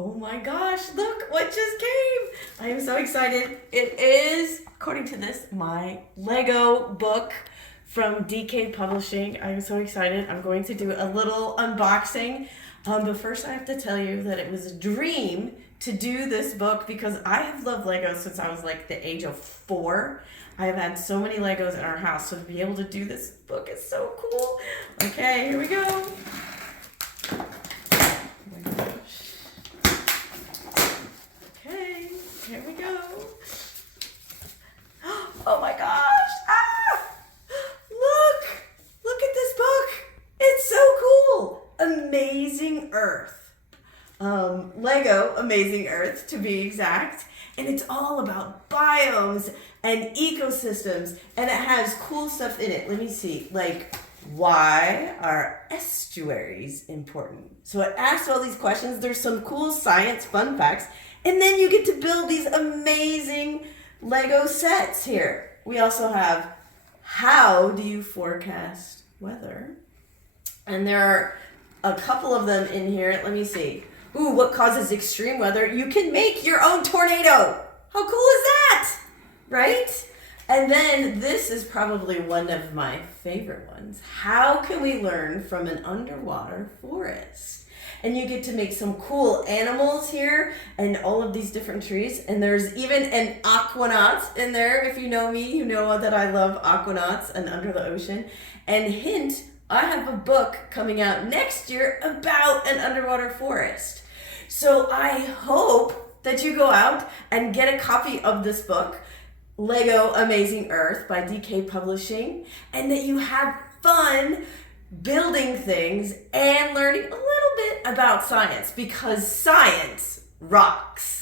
Oh my gosh, look what just came. I am so excited. It is, according to this, my Lego book from DK Publishing. I am so excited. I'm going to do a little unboxing. But first I have to tell you that it was a dream to do this book because I have loved Legos since I was like the age of 4. I have had so many Legos in our house, so to be able to do this book is so cool. Okay, here we go. Oh my gosh. Okay, here we go. Oh my gosh! Ah! Look at this book. It's so cool. Amazing Earth. Lego Amazing Earth to be exact. And it's all about biomes and ecosystems, and it has cool stuff in it. Let me see, like, why are estuaries important? So it asks all these questions. There's some cool science fun facts, and then you get to build these amazing Lego sets here. We also have how do you forecast weather? And there are a couple of them in here. Let me see. Ooh, what causes extreme weather? You can make your own tornado. How cool is that? Right? And then this is probably one of my favorite ones. How can we learn from an underwater forest? And you get to make some cool animals here and all of these different trees. And there's even an aquanaut in there. If you know me, you know that I love aquanauts and under the ocean. And hint, I have a book coming out next year about an underwater forest. So I hope that you go out and get a copy of this book, Lego Amazing Earth by DK Publishing, and that you have fun building things and learning a little bit about science, because science rocks.